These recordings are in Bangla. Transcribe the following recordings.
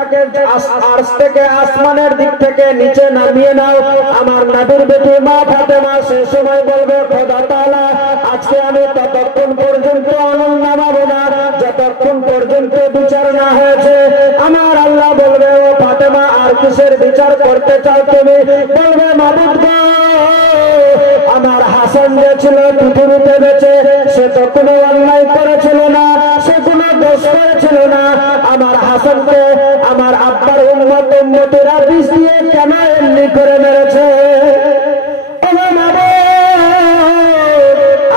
আঙ্গুলটাকে আরশ থেকে আসমানের দিক থেকে নিচে নামিয়ে নাও। আমার নবীর বেটি মা ফাতেমা সে সময় বলবে, খোদা তাআলা আজকে আমি ততক্ষণ পর্যন্ত আমল নামাবো না যতক্ষণ পর্যন্ত বিচার না হয়েছে। আমার আল্লাহ বলবে, ও ফাতেমা আর কিসের বিচার করতে চাও তুমি? বলবে, মাবুদ গো, আমার হাসান যে ছিল পৃথিবীতে বেঁচে, সে তো কোনো অন্যায় করেছিল না, সে কোনো দোষ করেছিল না। আমার হাসানকে আমার আব্বার উম্মতেরা বিষ দিয়ে কেন এমনি করে মেরেছে?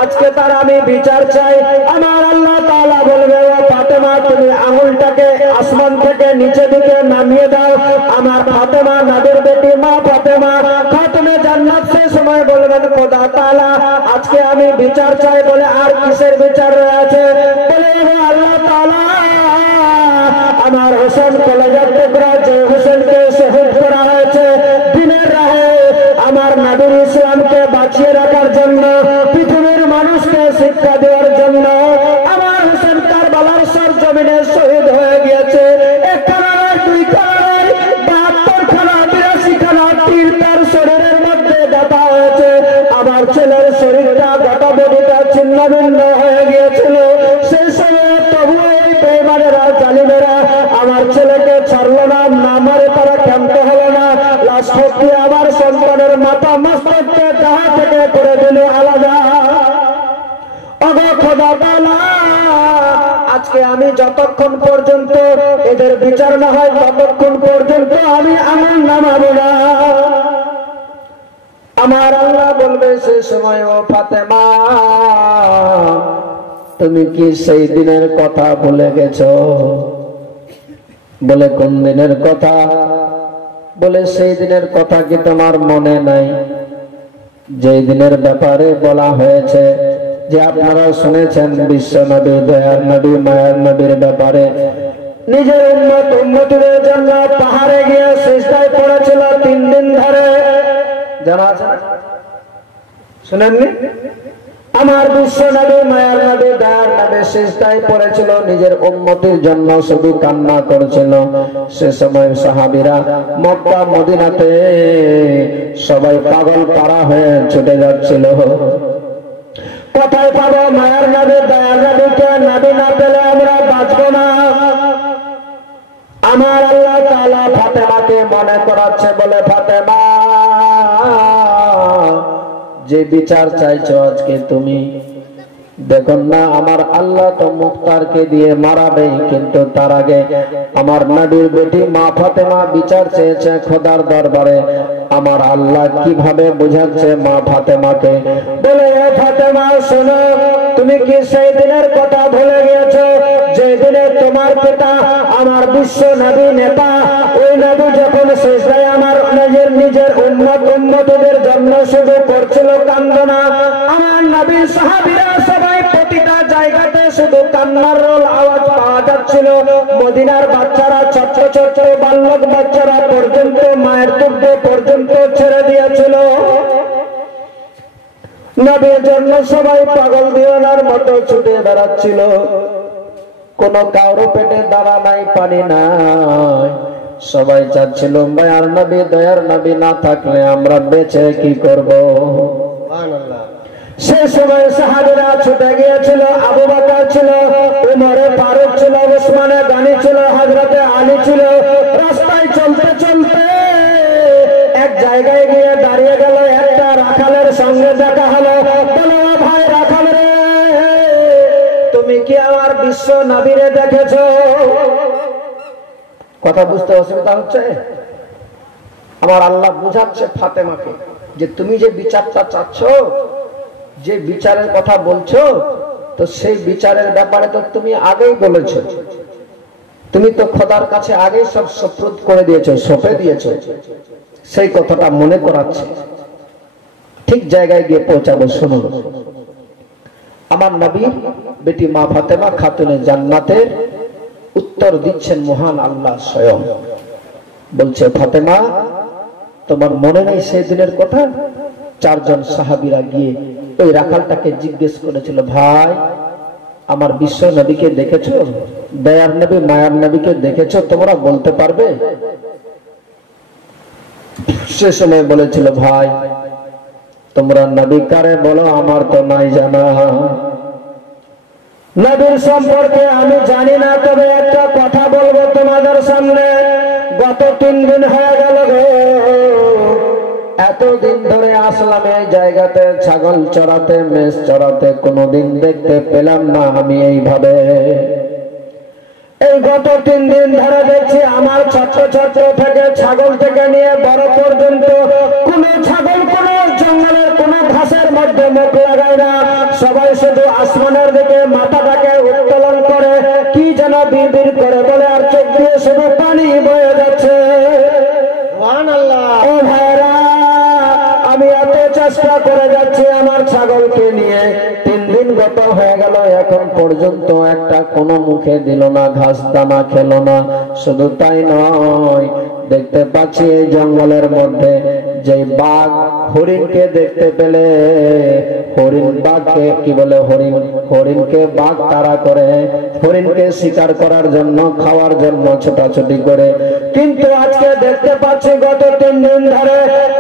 আজকে তার আমি বিচার চাই। আমার আল্লাহ তাআলা বলবে, ও ফাতেমা তুমি আঙুলটাকে আসমান থেকে নিচে দিকে নামিয়ে দাও। আমার ফাতেমা নবীর বেটি মা ফাতেমা খাতুনে জান্নাত সে সময় বলবেন, খোদা তাআলা আজকে আমি বিচার চাই। বলে, আর কিসের বিচার রয়েছে? বলে, ও আল্লাহ তাআলা আমার হোসেন কলেজার টুকরা যে হোসেনকে শহীদ করা হয়েছে দিনের রাহে আমার নবীর ইসলামকে বাঁচিয়ে রাখার জন্য, পৃথিবীর মানুষকে শিক্ষা দেওয়ার জন্য আমার হোসেন কারবালার সরজমিনে শহীদ হয়ে গিয়েছে। একখানা দুই খানা 72 খানা 82 খানা তীর তার শরীরের মধ্যে দেখা হয়েছে। আমার ছেলের শরীরটা গোটা বডিটা ছিন্ন ভিন্ন হয়ে গিয়েছিল। সেই সময় তবু এই বেঈমানেরা জালিমেরা আমার ছেলেকে ছাড়লো না, না মারে তারা ক্ষান্ত হলো না। লাশ হত্যা আমার সন্তানের মাথা মস্তককে দেহ থেকে করে দিল আলাদা। ওগো খোদা তাআলা আজকে আমি যতক্ষণ পর্যন্ত এদের বিচার না হয় ততক্ষণ পর্যন্ত আমি আমল নামাবো না। আমার আল্লাহ বলবে সে সময়, ও ফাতেমা তুমি কি সেই দিনের কথা ভুলে গেছো? বলে, কোন দিনের কথা? বলে, সেই দিনের কথা কি তোমার মনে নাই? যেই দিনের ব্যাপারে বলা হয়েছে যে আপনারা শুনেছেন বিশ্ব নবী দয়ার নবী মায়ার নবীর ব্যাপারে নিজের উম্মতের জন্য পাহাড়ে গিয়ে সিজদায় পড়েছিল 3 দিন ধরে। জানা আছে? শুনেননি? আমার বিশ্ব নবী মায়ার নবী দয়ার নবী সিজদায় পড়েছিল, নিজের উম্মতের জন্য শুধু কান্না করেছিল। সে সময় সাহাবীরা মক্কা মদিনাতে সবাই পাগল পারা হয়ে ছুটে যাচ্ছিল। কোথায় পাবো মায়ার নবী দয়ার নবীকে? নবী না পেলে আমরা বাঁচবো না। আমার আল্লাহ তাআলা ফাতেমাকে মনে করাচ্ছে, বলে, ফাতেমা যে বিচার চাইছো আজকে তুমি, দেখুন না আমার আল্লাহ তো মুখতারকে দিয়ে মারাবে, কিন্তু তার আগে আমার নবীর বেটি মা ফাতেমা বিচার চেয়েছে খোদার দরবারে। আমার আল্লাহ কিভাবে বুঝাচ্ছে মা ফাতেমাকে? বলে, ও ফাতেমা শোনো, তুমি কি সেই দিনের কথা ভুলে গিয়েছো যে দিনে তোমার পিতা আমার বিশ্ব নবী নেতা ওই নবী যখন সিজদায় আমার নিজের উম্মতদের জন্য শুধু করছিল কান্দনা। আমার নবীর সাহাবীরা সবাই প্রতিটা জায়গাতে শুধু কান্নার রোল আওয়াজ পাওয়া যাচ্ছিল। মদিনার বাচ্চারা ছোট ছোট বালক বাচ্চারা পর্যন্ত মায়ের দুধ পর্যন্ত ছেড়ে দিয়েছিল। নবীর জন্য সবাই পাগল দিওয়ানার মতো ছুটে বেড়াচ্ছিল। কোন কারো পেটে দাঁড়া নাই, পানি নাই। সবাই চাচ্ছিল মায়ার নবী দয়ার নবী না থাকলে আমরা বেঁচে কি করব? সে সময় সাহাবীরা ছুটে গিয়েছিল। আবু বকর ছিল, উমরে ফারুক ছিল, উসমানে গনি ছিল, হযরতে আলী ছিল। রাস্তায় চলতে চলতে এক জায়গায় গিয়ে দাঁড়িয়ে গেল। একটা রাখালের সঙ্গে দেখা হলো। বলো, ভাই রাখাল রে, তুমি কি আমার বিশ্ব নবীরে দেখেছো? কথা বুঝতে অসুবিধা হচ্ছে? আমার আল্লাহ বুঝাচ্ছে ফাতেমাকে যে তুমি যে বিচারটা চাচ্ছ, যে বিচারের কথা বলছো, তো সেই বিচারের ব্যাপারে তো তুমি আগেই বলেছো। তুমি তো খোদার কাছে আগেই সব সুপ্রত করে দিয়েছো, সঁপে দিয়েছো। সেই কথাটা মনে করাচ্ছে। ঠিক জায়গায় গিয়ে পৌঁছাবো। শুনুন, আমার নবী বেটি মা ফাতেমা খাতুনে জান্নাতের উত্তর দিচ্ছেন মহান আল্লাহ স্বয়ং। বলছে, ফাতেমা তোমার মনে নাই সেই দিনের কথা? 4 জন সাহাবীরা গিয়ে ওই রাখালটাকে জিজ্ঞেস করেছিল, ভাই আমার বিশ্ব নবীকে দেখেছো, দয়ার নবী মায়ার নবীকে দেখেছো, তোমরা বলতে পারবে? সে সময় বলেছিল, ভাই তোমরা নবী কারে বলো, আমার তো নাই জানা, নবীর সম্পর্কে আমি জানি না। তবে একটা কথা বলবো তোমাদের সামনে, গত 3 দিন হয়ে গেল গো, এতদিন ধরে আসলাম এই জায়গাতে ছাগল চড়াতে, মেষ চড়াতে, কোনোদিন দেখতে পেলাম না আমি এইভাবে। এই গত 3 দিন ধরে দেখছি আমার ছোট্ট ছোট্ট থেকে ছাগল থেকে নিয়ে বড় পর্যন্ত কোন ছাগল কোন জঙ্গলের কোন ঘাসের মধ্যে মুখ লাগায় না, সবাই শুধু আসমানের দিকে মাথাটাকে উত্তোলন করে কি যেন বিড়বিড় করে বলে, আর চোখ দিয়ে শুধু পানি বয়ে যাচ্ছে। ও ভাইরা, আমি এত চেষ্টা করে যাচ্ছি আমার ছাগলকে নিয়ে, 3 দিন গত হয়ে গেল, এখন পর্যন্ত একটা কোনো মুখে দিল না, ঘাস দানা খেলো না। শুধু তাই নয়, দেখতে পাচ্ছি এই জঙ্গলের মধ্যে যে বাঘ হরিণকে দেখতে পেলে, হরিণ বাঘকে কি বলে, হরিণকে বাঘ তাড়া করে, হরিণকে শিকার করার জন্য খাওয়ার জন্য ছোটাছুটি করে। কিন্তু আজকে দেখতে পাচ্ছি গত 3 দিন ধরে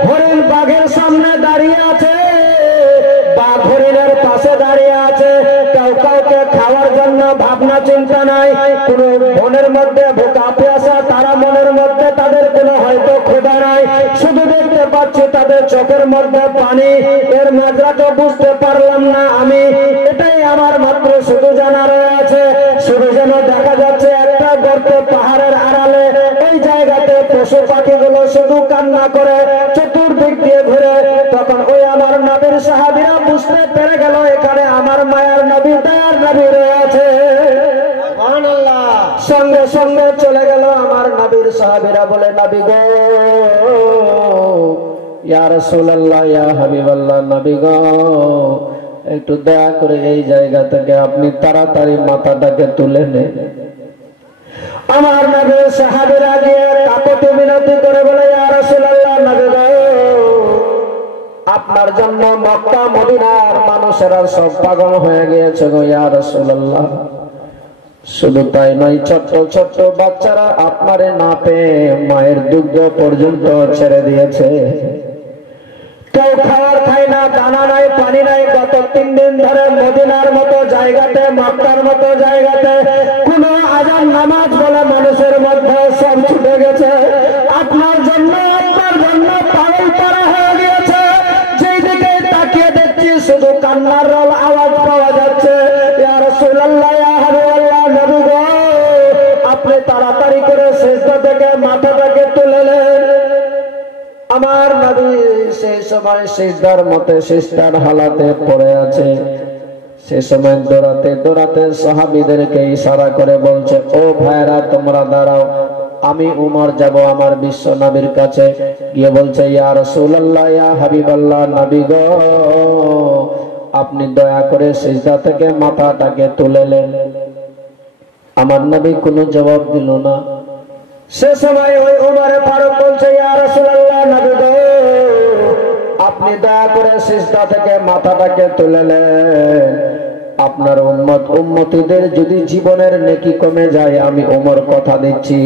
হরিণ বাঘের সামনে দাঁড়িয়ে আছে, বাঘ হরিণের পাশে দাঁড়িয়ে আছে, কেউ কাউকে খাওয়ার জন্য ভাবনা চিন্তা নাই। কোন মনের মধ্যে ভোকা পেয়াসা, তারা মনের মধ্যে তাদের কোনো হয়তো ক্ষুধা নাই, শুধু দেখতে পাচ্ছি তাদের চোখের মধ্যে পানি। এর মাত্রাটা বুঝতে পারলাম না আমি, এটাই আমার মাত্র শুধু জানা রয়েছে। শুধু যেন দেখা যাচ্ছে একটা গর্ত পাহাড়ের আড়ালে, ওই জায়গাতে পশু পাখিগুলো শুধু কান্না করে চতুর্দিক দিয়ে ঘুরে। তখন ওই আমার নবীর সাহাবীরা বুঝতে পেরে গেল এখানে আমার মায়ার নবী দয়ার নবী রয়েছে। সঙ্গে সঙ্গে চলে গেল আমার নবীর সাহাবীরা, বলে, নবী গো, ইয়া রাসূলুল্লাহ, ইয়া হাবিবাল্লাহ, নবী গো, একটু দয়া করে এই জায়গা থেকে আপনি তাড়াতাড়ি মাথাটাকে তুলে নেন। আমার নবীর সাহাবীরা গিয়ে কাপড়ে মিনতি করে বলে, ইয়া রাসূলুল্লাহ, নবী গো, আপনার জন্য মক্কা মদিনার মানুষেরা সব পাগল হয়ে গিয়েছে গো ইয়া রাসূলুল্লাহ। শুধু তাই নয়, ছোট্ট ছোট্ট বাচ্চারা আপনারে না পেয়ে মায়ের দুগ্ধ পর্যন্ত ছেড়ে দিয়েছে। কেউ খাওয়ার খায় না, দানা নাই, পানি নাই। গত 3 দিন ধরে মদিনার মতো জায়গাতে, মক্কার মতো জায়গাতে কোন আজান নামাজ বলে মানুষের মধ্যে সব ছুটে গেছে। আপনার জন্য পাগল পারা হয়ে গিয়েছে। যেই দিকে তাকিয়ে দেখছি শুধু কান্নার রোল আওয়াজ পাওয়া যাচ্ছে। ইয়া রাসূলুল্লাহ, ইয়া হাবিবাল্লাহ, নবী গো, আপনি তাড়াতাড়ি করে সিজদা থেকে মাথাটাকে তুলে নেন। আমার নবী সেই সময় সিজদার মতে সিজদার হালাতে পড়ে আছে। সে সময় দৌড়াতে দৌড়াতে সাহাবীদেরকে ইশারা করে বলছে, ও ভাইরা, তোমরা দাঁড়াও, আমি উমর যাব আমার বিশ্ব নবীর কাছে। গিয়ে বলছে, ইয়া রাসূলুল্লাহ, ইয়া হাবিবাল্লাহ, নবী গো, আপনি দয়া করে সিজদা থেকে মাথাটাকে তুলে নেন। আমার নবী কোনো জবাব দিল না। সে সময় ওই উমরে ফারুক বলছে, ইয়া রাসূলুল্লাহ, নবী গো, আপনি দয়া করে সিজদা থেকে মাথাটাকে তুলে নেন। আপনার উম্মতীদের যদি জীবনের নেকি কমে যায়, আমি ওমর কথা দিচ্ছি,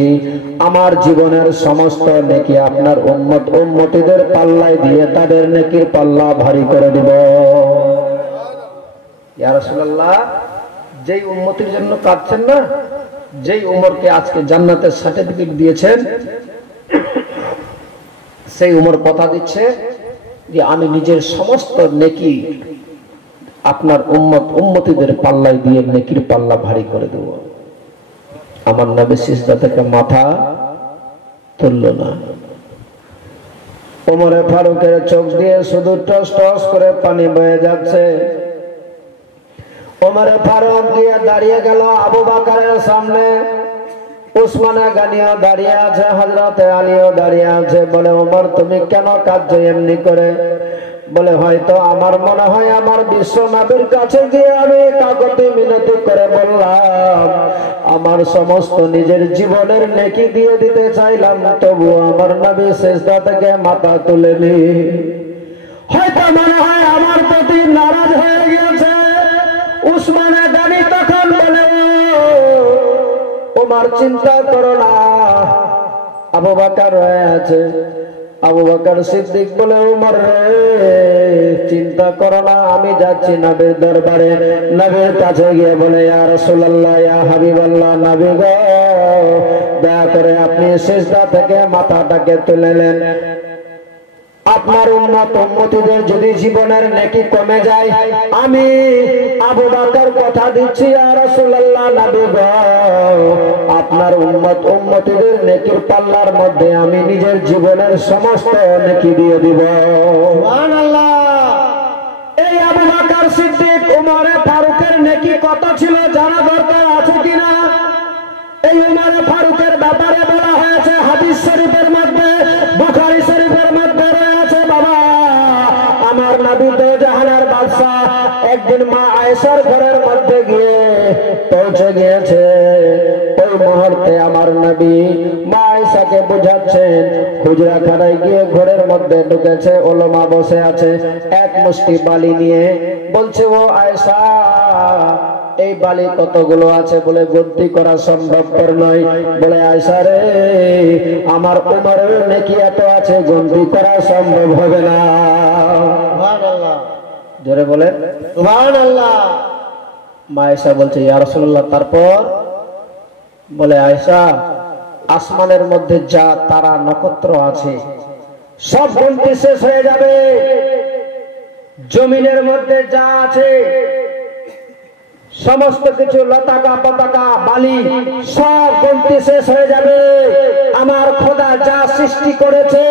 আমার জীবনের সমস্ত নেকি আপনার উম্মতীদের পাল্লায় দিয়ে তাদের নেকির পাল্লা ভারী করে দিব। ইয়া রাসূলুল্লাহ, যেই উম্মতির জন্য কাঁদছেন না, যেই উমরকে আজকে জান্নাতের সার্টিফিকেট দিয়েছেন, সেই উমর কথা দিচ্ছে যে আমি নিজের সমস্ত নেকি আপনার উম্মতীদের পাল্লায় দিয়ে নেকির পাল্লা ভারী করে দেব। আমার নবী সিজদা থেকে মাথা তুলল না। ওমরে ফারুকের চোখ দিয়ে শুধু টস টস করে পানি বয়ে যাচ্ছে। ওমরে ফারুক দিয়ে দাঁড়িয়ে গেল আবু বকরের সামনে। উসমানে গানিও দাঁড়িয়ে আছে, হযরতে আলীও দাঁড়িয়ে আছে। বলে, ওমর, তুমি কেন কাঁদছো এমনি করে? বলে, হয়তো আমার মনে হয় আমার বিশ্ব নবীর কাছে গিয়ে আমি কাকুতি মিনতি করে বললাম, আমার সমস্ত নিজের জীবনের নেকি দিয়ে দিতে চাইলাম, তবু আমার নবী সিজদা থেকে মাথা তুলেনি। হয়তো মনে হয় আমার প্রতি নারাজ হয়ে গিয়েছে। উসমানে গানি তখন তোমার চিন্তা করো না। আবু বকর রয়েছে, আবু বকর সিদ্দিক বলে উমর রে চিন্তা করো না, আমি যাচ্ছি নবীর দরবারে। নবীর কাছে গিয়ে বলে ইয়া রাসূলুল্লাহ, ইয়া হাবিবাল্লাহ, নবী গো দয়া করে আপনি সিজদা থেকে মাথাটাকে তুলে নেন। আপনার উম্মত উম্মতীদের যদি জীবনের নেকি কমে যায়, আমি আবু বকর কথা দিচ্ছি ইয়া রাসূলুল্লাহ, নবী গো আপনার উম্মত উম্মতীদের নেকির পাল্লার মধ্যে আমি নিজের জীবনের সমস্ত নেকি দিয়ে দিব। সুবহানাল্লাহ। এই আবু বকর সিদ্দিক উমরে ফারুকের নেকি কত ছিল জানা দরকার আছে কিনা? এই উমরে ফারুকের ব্যাপারে বলা হয়েছে হাদিস শরীফের মধ্যে, বুখারী শরীফের মধ্যে রয়েছে। বাবা আমার নবী তো জাহানের বাদশা, একদিন মা আয়েশার ঘরের মধ্যে গিয়ে পৌঁছে গিয়েছে। ওই মুহূর্তে আমার নবী মা আয়েশাকে বুঝাচ্ছেন, হুজরাখানায় গিয়ে ঘরের মধ্যে ঢুকেছে, ওলমা বসে আছে এক মুষ্টি বালি নিয়ে। বলছে ও আয়েশা এই বালি কতগুলো আছে? বলে গন্তি করা সম্ভবপর নয়। বলে আয়েশা রে আমার উমরের নেকি এত আছে গন্তি করা সম্ভব হবে না। সুবহানাল্লাহ, জোরে বলেন সুবহানাল্লাহ। মা আয়েশা বলছে ইয়া রাসূলুল্লাহ তারপর? বলে আয়েশা আসমানের মধ্যে যা তারা নক্ষত্র আছে সব গন্তি শেষ হয়ে যাবে, জমিনের মধ্যে যা আছে সমস্ত কিছু লতাকা পতাকা বালি সব গন্তি শেষ হয়ে যাবে। আমার খোদা যা সৃষ্টি করেছে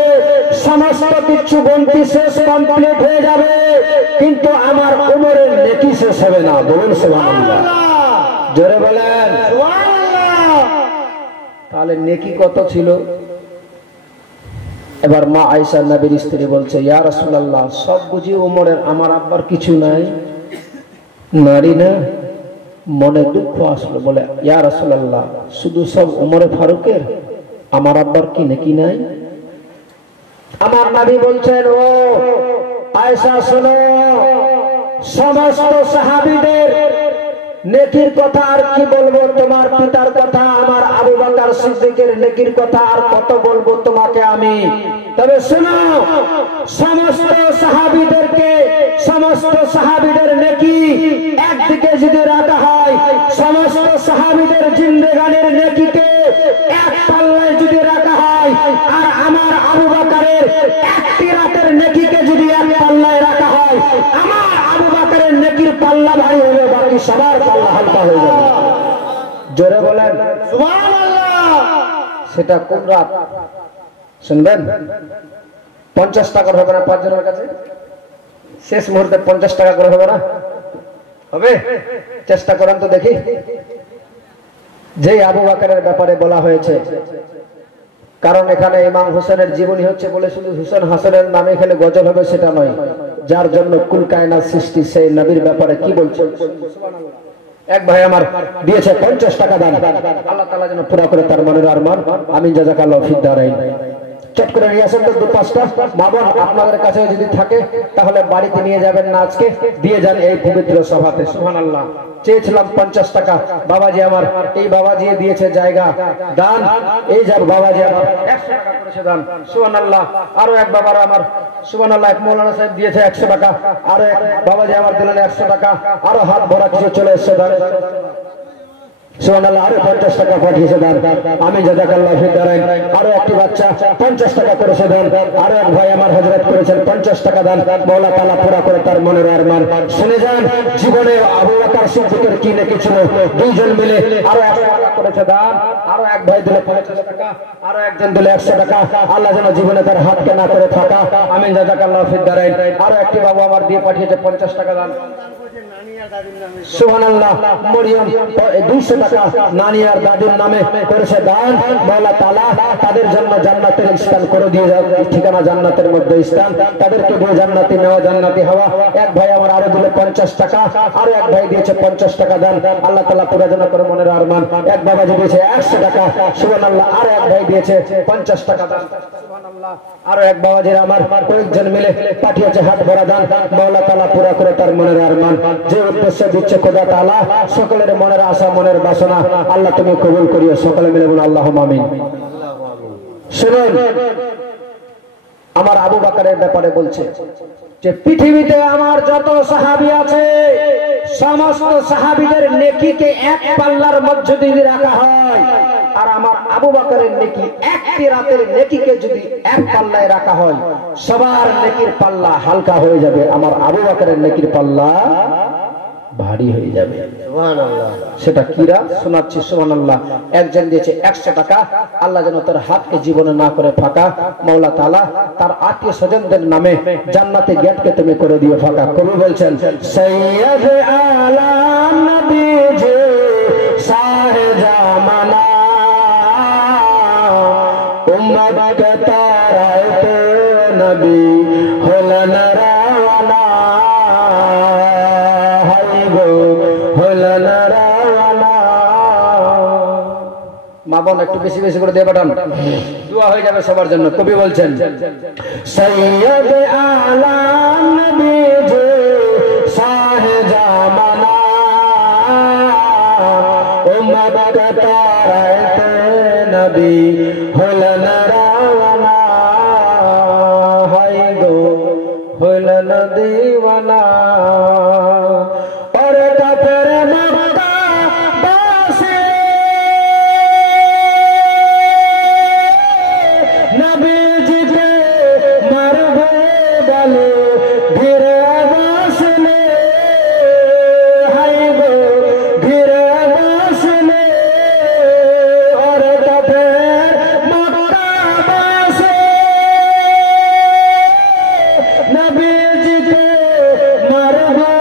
সমস্ত কিছু গন্তি শেষ কমপ্লিট হয়ে যাবে, কিন্তু আমার উমরের নেকি শেষ হবে না। বলুন সুবহানাল্লাহ, জোরে বলেন সুবহানাল্লাহ। তাহলে নেকি কত ছিল? এবার মা আয়েশা নবীর স্ত্রী বলছে ইয়া রাসূলুল্লাহ সব বুঝি উমরের, আমার আব্বার কিছু নাই। নারী না, মনে দুঃখ আসলো। বলে ইয়া রাসূলুল্লাহ শুধু সব উমরে ফারুকের, আমার আব্বার কি নেকি নাই? আমার নবী বলছেন ও আয়েশা শোনো, সমস্ত সাহাবীদের নেকির কথা আর কি বলবো, তোমার পিতার কথা আমার আবু বকর সিদ্দিকের নেকির কথা আর কত বলবো তোমাকে আমি। তবে শোনো, সমস্ত সাহাবীদেরকে সমস্ত সাহাবীদের নেকি একদিকে যদি রাখা হয়, সমস্ত সাহাবীদের জিন্দেগানির নেকিকে এক পাল্লায় যদি রাখা হয়, আর আমার আবু বকরের একটি রাতের নেকিকে যদি এক পাল্লায় রাখা হয়, আমার আবু বকরের নেকির পাল্লা ভারী হবে, বাকি সবার পাল্লা হালকা হয়ে যাবে। জোরে বলেন সুবহানাল্লাহ। সেটা কোন রাত শুনবেন? 50 টাকার হবে না? 5 জনের কাছে শেষ মুহূর্তে 50 টাকা করে হবে না? হবে? চেষ্টা করেন তো দেখি। যে আবু বকরের ব্যাপারে বলা হয়েছে, কারণ এখানে ইমাম হোসেনের জীবনী হচ্ছে বলে শুধু হোসেন হাসানের নামে এখানে গজল হবে সেটা নয়, যার জন্য কুল কায়নাত সৃষ্টি সেই নবীর ব্যাপারে কি বলছে। এক ভাই আমার দিয়েছে 50 টাকা দান, আল্লাহ তাআলা যেন পুরো করে তার মনের আরমান। আমিন, জাযাকাল্লাহু ফিদ দারাইন। চট করে নিয়ে আসেন তো 2-5টা মা বোন, আপনাদের কাছে যদি থাকে তাহলে বাড়িতে নিয়ে যাবেন না, আজকে দিয়ে যান এই পবিত্র সভাতে। সুবহানাল্লাহ। চেয়েছিলাম 50 টাকা, বাবাজি আমার এই বাবাজি দিয়েছে জায়গা দান, এই যে বাবাজি আমার 100 টাকা করেছে দান। সুবহানাল্লাহ। আরো এক বাবার আমার সুবহানাল্লাহ এক মৌলানা সাহেব দিয়েছে 100 টাকা, আরো এক বাবাজি আমার দিলেন 100 টাকা, আরো হাত ভরা কিছু চলে এসেছে দান। সুবহানাল্লাহ। আরো 50 টাকা পাঠিয়েছে দান। আমি জাযাকাল্লাহু ফিদ দারাইন। আরো একটি বাচ্চা 50 টাকা করেছে দান। আরো এক ভাই আমার হযরত করেছেন 50 টাকা দান। মাওলা তাআলা পুরো করে তার মনের আরমান। শুনে যান জীবনে আবু বকর সিদ্দিকের কি নেকি ছিল। দুইজন মিলে আরো 100 টাকা করেছে দান। আরো এক ভাই দিল 50 টাকা, আরো একজন দিল 100 টাকা। আল্লাহ যেন জীবনে তার হাতকে না করে থাকা। আমিন, জাযাকাল্লাহু ফিদ দারাইন। আরো একটি বাবু আমার দিয়ে পাঠিয়েছে 50 টাকা দান। সুবহানাল্লাহ। মরিয়ম 200 টাকা নানি আর দাদির নামে করেছে দান। মাওলা তাআলা তাদের জন্য জান্নাতের স্থান করে দিয়ে যান, ঠিকানা জান্নাতের মধ্যে স্থান, তাদেরকে দিয়ে জান্নাতি নেওয়া জান্নাতি হওয়া। এক ভাই আমার আরো দিল 50 টাকা, আরো এক ভাই দিয়েছে 50 টাকা দান। আল্লাহ তাআলা পুরো যেন করে মনের আরমান। এক বাবাজি দিয়েছে 100 টাকা। সুবহানাল্লাহ। আরো এক ভাই দিয়েছে 50 টাকা দান। সুবহানাল্লাহ। আরো এক বাবাজির আমার কয়েকজন মিলে পাঠিয়েছে হাত ভরা দান। মাওলা তাআলা পুরো করে তার মনের আরমান। যে উদ্দেশ্য দিচ্ছে খোদা তাআলা সকলের মনের আশা মনের বাসনা আল্লাহ তুমি কবুল করিও সকলে মিলে বলুন আল্লাহুম্মা আমিন। শুনুন আমার আবু বকরের ব্যাপারে বলছে যে পৃথিবীতে আমার যত সাহাবী আছে সমস্ত সাহাবীদের নেকিকে এক পাল্লার মধ্যে যদি রাখা হয় আর আমার আবু বকরের নেকি একটি রাতের নেকিকে যদি এক পাল্লায় রাখা হয় সবার নেকির পাল্লা হালকা হয়ে যাবে, আমার আবু বকরের নেকির পাল্লা ভারী হয়ে যাবে। সুবহানাল্লাহ। সেটা কিরা শোনাচ্ছি। সুবহানাল্লাহ। একজন দিয়েছে 100 টাকা, আল্লাহ যেন তার হাতকে জীবনে না করে ফাঁকা, মাওলা তাআলা তার আত্মীয় স্বজনদের নামে জান্নাতে গেটকে তুমি করে দিও ফাঁকা। কবি বলছেন সৈয়দ আলাম নবী যে শাহে জামানা উম্মত কে তারাতে নবী হলেন রাওয়ানা মা বোন একটু বেশি বেশি করে দিয়ে পাঠান, দোয়া হয়ে যাবে সবার জন্য। কবি বলছেন সৈয়দ আলাম নবী যে শাহে জামানা উম্মত কে তারাতে নবী হলেন রাওয়ানা হায় গো হলেন দিওয়ানা और कफर मक्का बासे नबी जी के मरबे डाले गिरे बासले हाय गो गिरे बासले और कफर मक्का बासे नबी जी के मरबे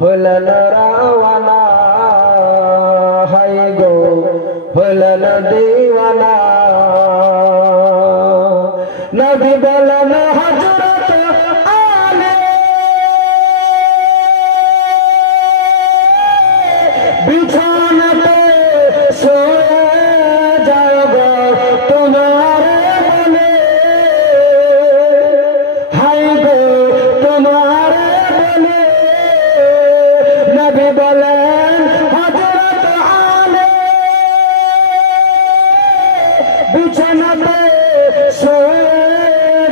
হলেন রাওয়ানা হায় গো হলেন দিওয়ানা নবী বলেন হযরত আলী বিছানাতে শুয়ে যাব তোমার বলে হায় গো তোমার বলে নবী বলেন হযরত আলী বিছানাতে শুয়ে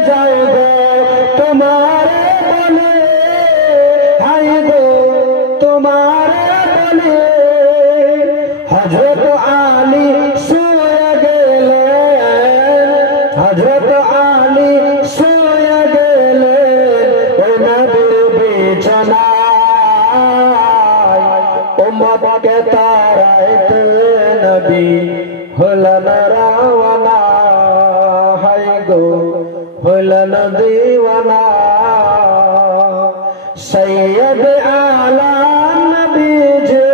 যাব তোমার বলে হায় গো তোমার বলে হযরত আলী শুয়ে গেলেন হযরত আলী শুয়ে গেলেন ওই নবীর বিছানায় উম্মত কে তারাতে নবী হলেন রাওয়ানা হায় গো হলেন দিওয়ানা সৈয়দ আলাম নবী যে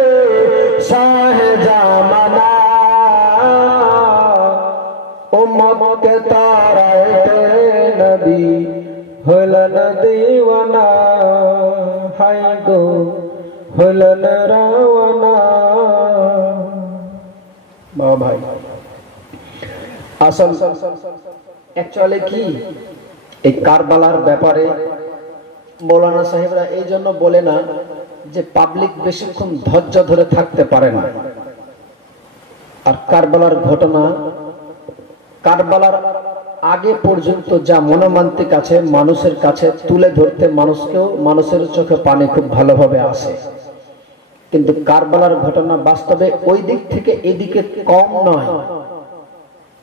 শাহে জামানা উম্মত কে তারাতে নবী হলেন দিওয়ানা হায় গো হলেন রাওয়ানা। বাবা ভাই আসল অ্যাকচুয়ালি কি এই কারবালার ব্যাপারে মৌলানা সাহেবরা এই জন্য বলে না যে পাবলিক বেশিক্ষণ ধৈর্য ধরে থাকতে পারে না। আর কারবালার ঘটনা কারবালার আগে পর্যন্ত যা মনোমান্তিক আছে মানুষের কাছে তুলে ধরতে মানুষের চোখে পানি খুব ভালোভাবে আসে, কিন্তু কারবালার ঘটনা বাস্তবে ওই দিক থেকে এদিকে কম নয়।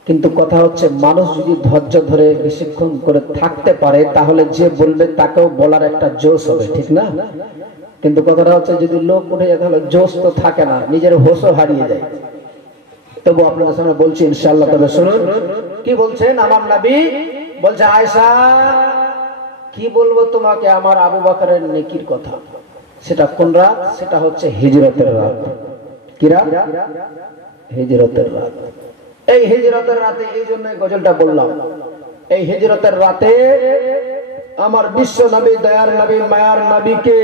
কিন্তু কথা হচ্ছে মানুষ যদি ধৈর্য ধরে বেশিক্ষণ করে থাকতে পারে তাহলে যে বলবে তাকেও বলার একটা জোশ হবে, ঠিক না? কিন্তু কথাটা হচ্ছে যদি লোক উঠে যায় তাহলে জোশ তো থাকে না, নিজের হোশও হারিয়ে যায়। তবু আপনাদের সামনে বলছি ইনশাআল্লাহ। তবে শুনুন কি বলছেন আমার নবী। বলছে আয়েশা কি বলবো তোমাকে আমার আবু বকরের নেকির কথা। সেটা কোন রাত? সেটা হচ্ছে হিজরতের রাত। কি রাত? হিজরতের রাত। এই হিজরতের রাতে এই জন্য গজলটা বললাম, এই হিজরতের রাতে আমার বিশ্ব নবী, দয়ার নবী, মায়ার নবীকে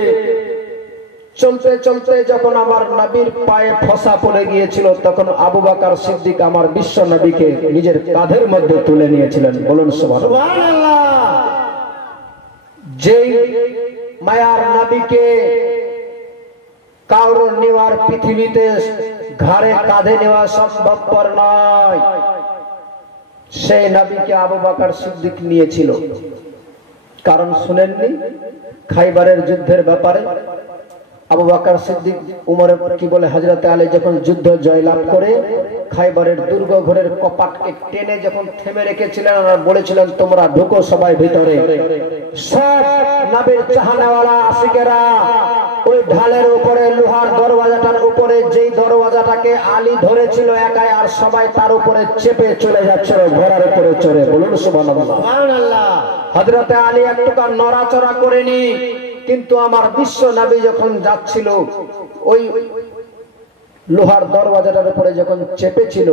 চলতে চলতে যখন আমার নবীর পায়ে ফসা পড়ে গিয়েছিল, তখন আবু বকর সিদ্দিক আমার বিশ্ব নবীকে নিজের কাঁধের মধ্যে তুলে নিয়েছিলেন। বলুন সুবহানাল্লাহ। যেই মায়ার নবীকে কারো নেওয়ার পৃথিবীতে ঘাড়ে কাঁধে নেওয়া সম্ভবপর নয়, সেই নবীকে আবু বকর সিদ্দিক নিয়েছিল। কারণ শুনেননি খাইবারের যুদ্ধের ব্যাপারে আবু বকর সিদ্দিক উমরের কি বলে, হযরত আলী যখন যুদ্ধ জয়লাভ করে খাইবারের দুর্গ ঘরের কপাটকে টেনে যখন থেমে রেখেছিলেন আর বলেছিলেন তোমরা ঢুকো সবাই ভিতরে, সব নবীর চাহনাওয়ালা আশিকেরা ওই ঢালের উপরে লোহার দরওয়াজাটার উপরে, যেই দরওয়াজাটাকে আলী ধরেছিল একাই, আর সবাই তার উপরে চেপে চলে যাচ্ছিল ঘোড়ার উপরে চড়ে। বলুন সুবহানাল্লাহ। হযরত আলী একটুকা নড়াচড়া করেনি, কিন্তু আমার বিশ্ব নবী যখন যাচ্ছিল ওই লোহার দরওয়াজাটার উপরে যখন চেপেছিল,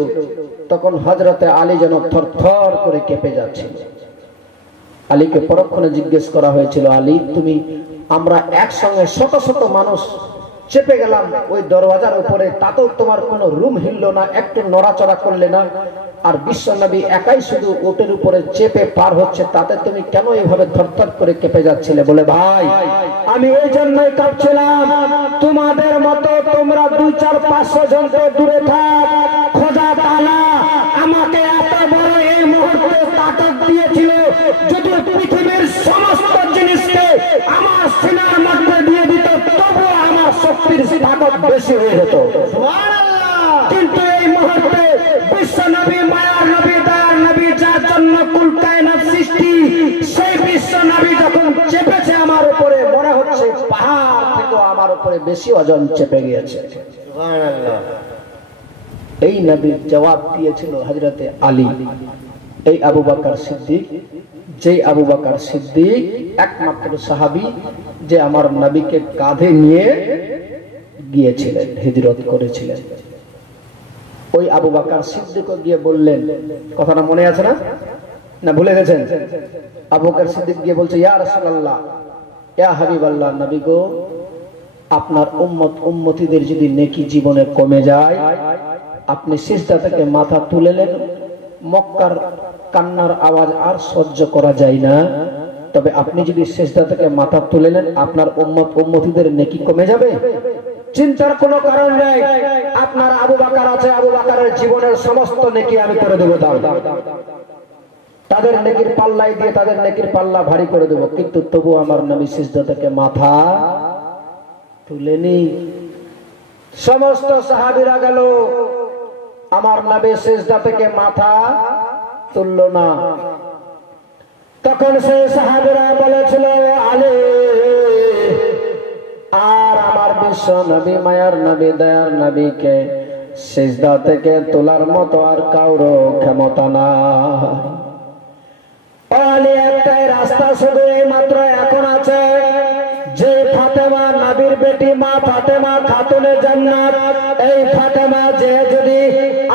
তখন হযরতে আলী যেন থরথর করে কেঁপে যাচ্ছিল। আলীকে পরক্ষণে জিজ্ঞেস করা হয়েছিল, আলী তুমি, আমরা একসঙ্গে শত শত মানুষ চেপে গেলাম ওই দরওয়াজার উপরে, তাতেও তোমার কোনো রুম হিলল না, একটু নড়াচড়া করলে না, আর বিশ্ব নবী একাই শুধু ওটের উপরে চেপে পার হচ্ছে, তাতে তুমি কেন এইভাবে থরথর করে কেঁপে যাচ্ছিলে? বলে ভাই আমি এই জন্যই কাঁপছিলাম, তোমাদের মতো তোমরা 2-4-500 জনকে দূরে থাক, খোদা তাআলা আমাকে এত বড় এই মুহূর্তে তাকত দিয়েছিল, যদি পৃথিবীর সমস্ত জিনিসকে আমার সিনার মধ্যে দিয়ে দিত তবু আমার শক্তির তাকত বেশি হয়ে যেত। কিন্তু এই মুহূর্তে বিশ্ব নবী, মায়ার নবী, দয়ার নবী, যার জন্য কুল কায়নাত সৃষ্টি, সেই বিশ্ব নবী যখন চেপেছে আমার উপরে, মনে হচ্ছে পাহাড় থেকে আমার উপরে বেশি ওজন চেপে গিয়েছে। সুবহানাল্লাহ। এই নবীর জবাব দিয়েছিল হযরতে আলী। এই আবু বকর সিদ্দিক, যেই আবু বকর সিদ্দিক একমাত্র সাহাবী যে আমার নবীকে কাঁধে নিয়ে গিয়েছিলেন, হিজরত করেছিলেন, ওই আবু বকর সিদ্দিক গিয়ে বললেন, কথাটা মনে আছে না? না ভুলে গেছেন? আবু বকর সিদ্দিক গিয়ে বলছে, ইয়া রাসূলুল্লাহ, ইয়া হাবিবাল্লাহ, নবী গো, আপনার উম্মত উম্মতিদের যদি নেকি জীবনে কমে যায়, আপনি সিজদা থেকে মাথা তুলে নেন, মক্কার কান্নার আওয়াজ আর সহ্য করা যায় না, তবে আপনি যদি সিজদা থেকে মাথা তুলে নেন, আপনার উম্মত উম্মতিদের নেকি কমে যাবে। চিন্তার কোনো কারণ নেই, আপনার আবু বকর আছে, আবু বকরের জীবনের সমস্ত নেকি আমি করে দেবো, তাদের নেকির পাল্লাই দিয়ে তাদের নেকির পাল্লা ভারী করে দেবো, কিন্তু তবু আমার নবী সিজদা থেকে মাথা তুলেনি। সমস্ত সাহাবীরা গেল, আমার নবী সিজদা থেকে মাথা তুলল না। তখন সেই সাহাবীরা বলেছিল, আলী, আর আমার বিশ্ব নবী, মায়ার নবী, দয়ার নবীকে সিজদা থেকে তোলার মতো আর কারো ক্ষমতা নাই। আলী, একটাই রাস্তা শুধু এই মাত্র এখন আছে, যে ফাতেমা নবীর বেটি মা ফাতেমা খাতুনে জান্নাত, এই ফাতেমা যে যদি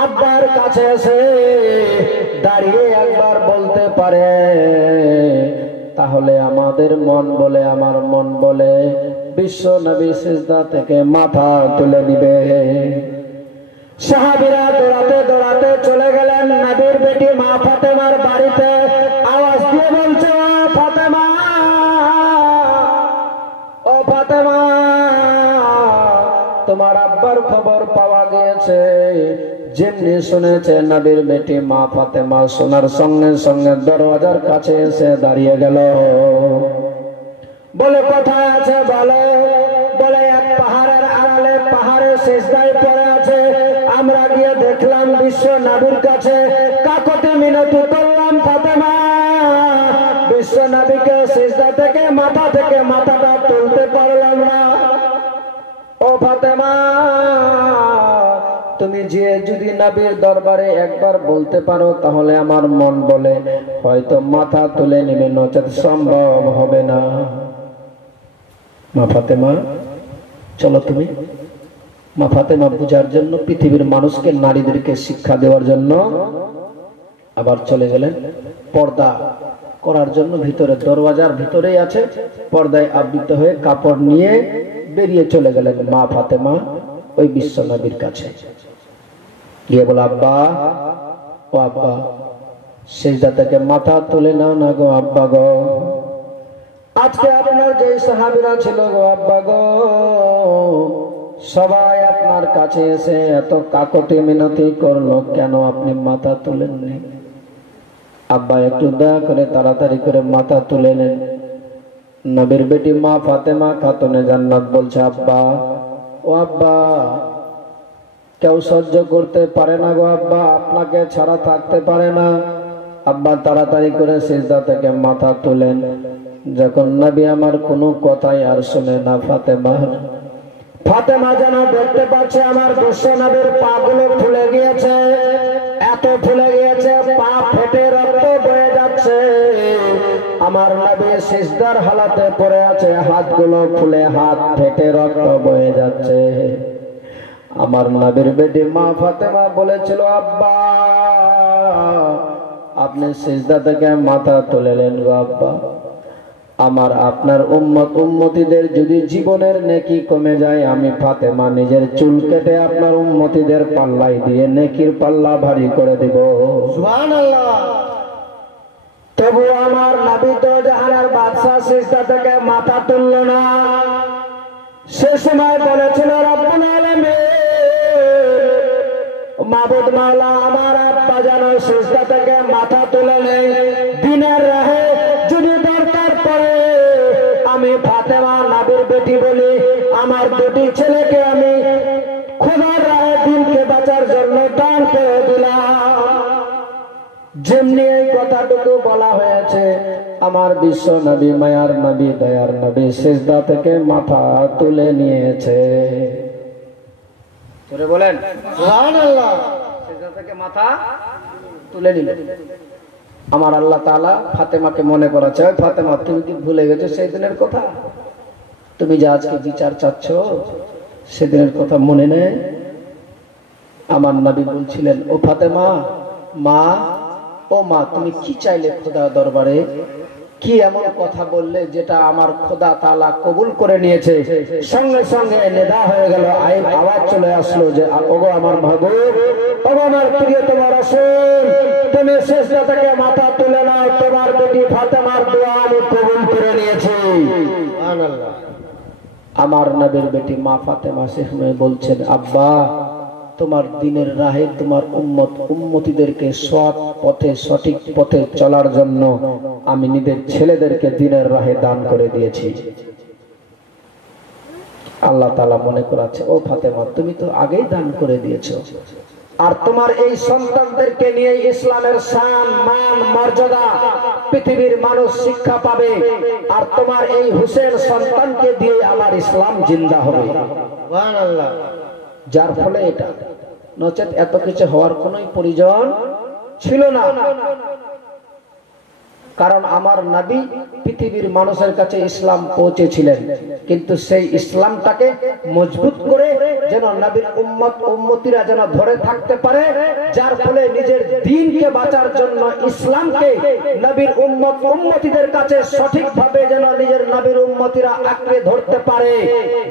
আব্বার কাছে এসে দাঁড়িয়ে একবার বলতে পারে, তাহলে আমাদের মন বলে, আমার মন বলে, বিশ্ব নবী সিজদা থেকে মাথা তুলে নিবে। সাহাবীরা দৌড়াতে দৌড়াতে চলে গেলেন নবীর বেটি মা ফাতেমার বাড়িতে। আওয়াজ দিয়ে বলছে, ও ফাতেমা, ও ফাতেমা, তোমার আব্বার খবর পাওয়া গিয়েছে। যেমনি শুনেছে নবীর বেটি মা ফাতেমা, শোনার সঙ্গে সঙ্গে দরওয়াজার কাছে এসে দাঁড়িয়ে গেল। বলে কোথায় আছে বলে? বলে এক পাহাড়ের আড়ালে পাহাড়ে সিজদায় পড়ে আছে, আমরা গিয়ে দেখলাম বিশ্ব নবীর কাছে, কাকতি মিনতি করলাম ফাতেমা, বিশ্ব নবীকে সিজদা থেকে মাথাটা তুলতে পারলাম না। ও ফাতেমা, তুমি যে যদি নবীর দরবারে একবার বলতে পারো, তাহলে আমার মন বলে হয়তো মাথা তুলে নেবে, নচেত সম্ভব হবে না। মা ফাতেমা, চলো তুমি মা ফাতেমা বুঝার জন্য, পৃথিবীর মানুষকে, নারীদেরকে শিক্ষা দেওয়ার জন্য আবার চলে গেলেন পর্দা করার জন্য। ভিতরে দরওয়াজার ভিতরেই আছে, পর্দায় আবৃত হয়ে কাপড় নিয়ে বেরিয়ে চলে গেলেন মা ফাতেমা ওই বিশ্ব নবীর কাছে। গিয়ে বলে, আব্বা, ও আব্বা, সিজদা থেকে মাথা তুলে নাও না গো আব্বা গো। আজকে আপনার যে সাহাবীরা ছিল গো আব্বা গো, সবাই আপনার কাছে এসে এত কাকতি মিনতি করলো, কেন আপনি মাথা তুলেননি? আব্বা একটু দয়া করে তাড়াতাড়ি করে মাথা তুলে নেন। নবীর বেটি মা ফাতেমা খাতুনে জান্নাত বলছে, আব্বা, ও আব্বা, কেউ সহ্য করতে পারে না গো আব্বা, আপনাকে ছাড়া থাকতে পারে না। আব্বা তাড়াতাড়ি করে সিজদা থেকে মাথা তুলেন। যখন নবী আমার কোনো কথাই আর শুনে না, ফাতেমা যেন দেখতে পাচ্ছে আমার বিশ্ব নবীর পা গুলো ফুলে গিয়েছে, এত ফুলে গিয়েছে পা ফেটে রক্ত বয়ে যাচ্ছে। আমার নবী সিজদার হালাতে পড়ে আছে, হাতগুলো ফুলে হাত ফেটে রক্ত বয়ে যাচ্ছে। আমার নবীর বেটি মা ফাতেমা বলেছিল, আব্বা, আপনি সিজদা থেকে মাথা তুলেলেন গো আব্বা। আমার আপনার উম্মত উম্মতিদের যদি জীবনের নেকি কমে যায়, আমি ফাতেমা নিজের চুল কেটে আপনার উম্মতিদের পাল্লাই দিয়ে নেকির পাল্লা ভারী করে দিব। সুবহানাল্লাহ। তবু আমার নবী তো জাহানের বাদশা সিজদা থেকে মাথা তুলল না। সে সময় বলেছিল, রব্বুল আলামিন, মাবুদ মাওলা, আমার আব্বা যেন সিজদা থেকে মাথা তুলে নেই। দিনের রাহে যদি দরকার পড়ে, আমি ফাতেমা নবীর বেটি বলি, আমার দুটি ছেলেকে আমি খোদার রাহে দিনকে বাঁচার জন্য দান করে দিলাম। যেমনি এই কথাটুকু বলা হয়েছে, আমার বিশ্ব নবী, মায়ার নবী, দয়ার নবী সিজদা থেকে মাথা তুলে নিয়েছে। জোরে বলেন সুবহানাল্লাহ। সিজদা থেকে মাথা তুলে নিল। আমার আল্লাহ তাআলা ফাতেমাকে মনে করাচ্ছে, ফাতেমা, তুমি কি ভুলে গেছো সেই দিনের কথা? তুমি যে আজকে বিচার চাচ্ছ, সেদিনের কথা মনে নেই? আমার নবী বলছিলেন, ও ফাতেমা, মা, ও মা, তুমি কি চাইলে খোদা দরবারে? কি এমন কথা বললে যেটা আমার খোদা তাআলা কবুল করে নিয়েছে? সঙ্গে সঙ্গে নেদা হয়ে গেল, আওয়াজ চলে আসলো যে, ওগো আমার মাহবুব, ওগো আমার প্রিয়তম রাসূল, তুমি সিজদা থেকে মাথা তুলে নাও, তোমার বেটি ফাতেমার দোয়া আমি কবুল করে নিয়েছি। সুবহানাল্লাহ। আমার নবীর বেটি মা ফাতেমা সেখানে বলছেন, আব্বা, তোমার দিনের রাহে তোমার উম্মতিদেরকে সৎ পথে, সঠিক পথে চলার জন্য আমি নিজের ছেলেদেরকে দিনের রাহে দান করে দিয়েছি। আল্লাহ তাআলা মনে করাচ্ছে, ও ফাতেমা, তুমি তো আগেই দান করে দিয়েছো, আর তোমার এই সন্তানদেরকে নিয়ে ইসলামের শান, মান, মর্যাদা পৃথিবীর মানুষ শিক্ষা পাবে, আর তোমার এই হুসেন সন্তানকে দিয়ে আমার ইসলাম জিন্দা হবে। সুবহানাল্লাহ। যার ফলে এটা, নচেত এত কিছু হওয়ার কোন প্রয়োজন ছিল না। কারণ আমার নবী পৃথিবীর মানুষের কাছে ইসলাম পৌঁছেছিলেন, কিন্তু সেই ইসলামটাকে মজবুত করে যেন নবীর উম্মত উম্মতিরা যেন ধরে থাকতে পারে, যার ফলে নিজের দ্বীনকে বাঁচার জন্য ইসলামকে নবীর উম্মত উম্মতিদের কাছে সঠিকভাবে যেন নিজের নবীর উম্মতিরা আঁকড়ে ধরতে পারে,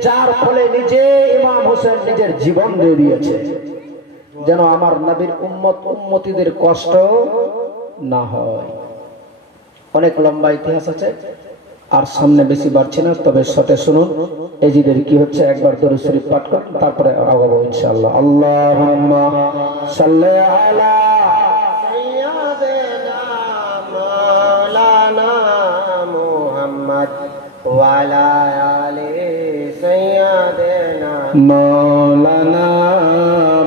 যার ফলে নিজে ইমাম হোসেন নিজের জীবন দিয়ে দিয়েছে, যেন আমার নবীর উম্মত উম্মতিদের কষ্ট না হয়। অনেক লম্বা ইতিহাস আছে, আর সামনে বেশি বাড়ছে না, তবে শর্টে শুনুন এজিদের কি হচ্ছে। একবার দরুদ শরীফ পাঠ করুন, তারপরে আগাবো ইনশাআল্লাহ। আল্লাহুম্মা সাল্লি আলা সাইয়্যিদিনা মাওলানা মুহাম্মদ ওয়া আলা আলি সাইয়্যিদিনা মাওলানা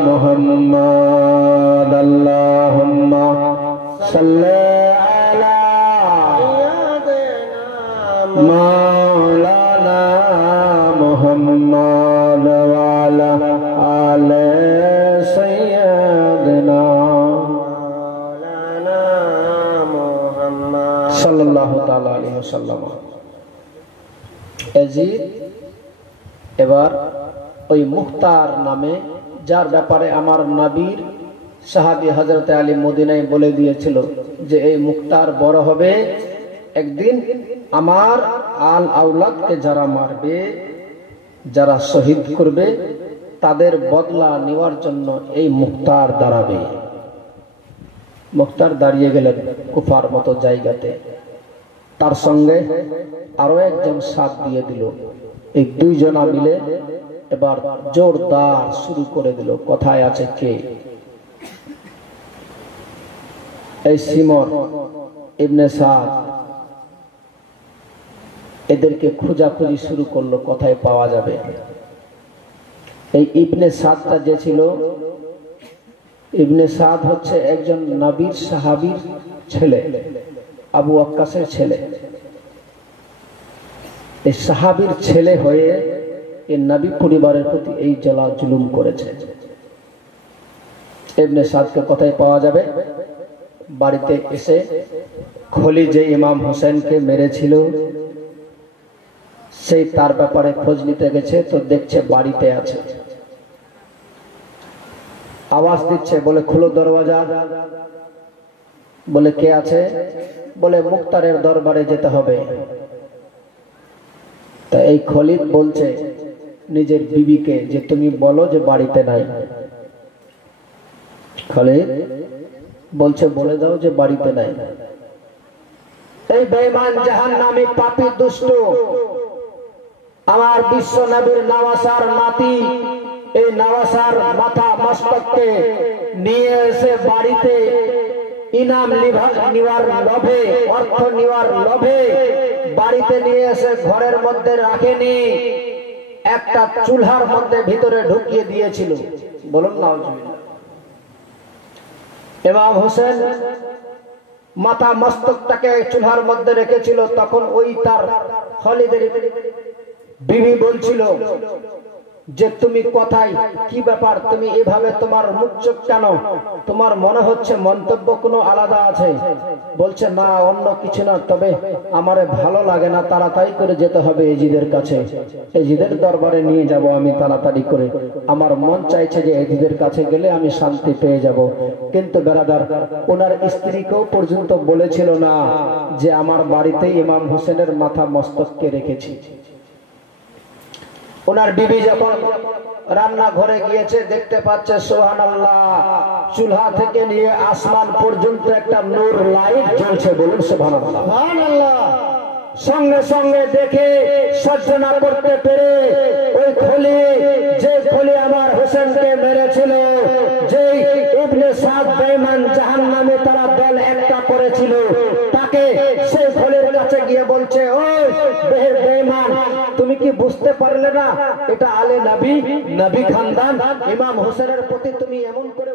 মুহাম্মদ। আল্লাহুম্মা সাল্লি মাওলানা মুহাম্মদ ওয়া আলা আলি সাইয়্যিদিনা মাওলানা মুহাম্মদ সাল্লাল্লাহু তাআলা আলাইহি ওয়াসাল্লাম। এজিদ এবার ওই মুখতার নামে, যার ব্যাপারে আমার নবীর সাহাবী হযরত আলী মদিনায় বলে দিয়েছিল যে এই মুখতার বড় হবে, একদিন আমার আল আওলাদকে যারা মারবে, যারা শহীদ করবে, তাদের বদলা নেওয়ার জন্য এই মুখতার দাঁড়াবে। মুখতার দাঁড়িয়ে গেলেন কুফার মতো জায়গাতে, তার সঙ্গে আরো একজন সাথ দিয়ে দিল। এই দুইজনা মিলে এবার জোরদার শুরু করে দিল। কথায় আছে কে? এই সিমন ইবনে সাদ এদেরকে খোঁজাখুঁজি শুরু করলো, কোথায় পাওয়া যাবে। এই ইবনে সাদটা যে ছিল, ইবনে সাদ হচ্ছে একজন নবীর সাহাবীর ছেলে, আবু ওয়াক্কাসের ছেলে। এই সাহাবীর ছেলে হয়ে এই নবী পরিবারের প্রতি এই জলা জুলুম করেছে। ইবনে সাদকে কোথায় পাওয়া যাবে? বাড়িতে এসে খলি যে ইমাম হোসেনকে মেরেছিল সেই তার ব্যাপারে খোঁজ নিতে গেছে, তো দেখছে বাড়িতে আছে। আওয়াজ দিচ্ছে, বলে খুলো দরওয়াজা। বলে কে আছে? বলে মুখতারের দরবারে যেতে হবে। তা এই খলিদ বলছে নিজের বিবিকে যে তুমি বলো যে বাড়িতে নাই। খলিদ বলছে বলে দাও যে বাড়িতে নাই। এই বেঈমান জাহান্নামী পাপী দুষ্ট আমার বিশ্ব নবীর নওয়াসার নাতি, এই নওয়াসার মাথা মস্তককে নিয়ে এসে বাড়িতে ইনাম নেওয়ার লোভে, অর্থ নেওয়ার লোভে বাড়িতে নিয়ে এসে ঘরের মধ্যে রাখেনি, একটা চুলহার মধ্যে ভিতরে ঢুকিয়ে দিয়েছিল। বলুন নাউজুবিল্লাহ। ইমাম হোসেন মাথা মস্তকটাকে চুলহার মধ্যে রেখেছিল, তখন ওই তার খলিদের বিবি বলছিল যে তুমি কোথায়, কি ব্যাপার, তুমি এভাবে তোমার মুখ চোখ কেন, তোমার মনে হচ্ছে মন্তব্য কোনো আলাদা আছে। বলছে না, অন্য কিছু না, তবে আমারে ভালো লাগে না, তাড়াতাড়ি করে যেতে হবে এজিদের কাছে, এজিদের দরবারে নিয়ে যাব আমি তাড়াতাড়ি করে, আমার মন চাইছে যে এজিদের কাছে গেলে আমি শান্তি পেয়ে যাব। কিন্তু বেরাদার, ওনার স্ত্রীকেও পর্যন্ত বলেছিল না যে আমার বাড়িতে ইমাম হোসেনের মাথা মস্তককে রেখেছি। ওনার বিবি যখন রান্না ঘরে গিয়েছে, দেখতে পাচ্ছে সুবহানাল্লাহ, চুলহা থেকে নিয়ে আসমান পর্যন্ত একটা নূর লাইট জ্বলছে। বলুন সুবহানাল্লাহ। সুবহানাল্লাহ। সঙ্গে সঙ্গে দেখে সহ্য না করতে পেরে ওই খলি, যে খলি আমার হোসেনকে মেরেছিল, যে ইবনে সাদ বেঈমান জাহান্নামে তারা দল একটা করেছিল, তাকে সেই খলির কাছে গিয়ে বলছে, ওই বেঈমান, তুমি কি বুঝতে পারলে না এটা আলে নবী, নবী খানদান, ইমাম হোসেনের প্রতি তুমি এমন করে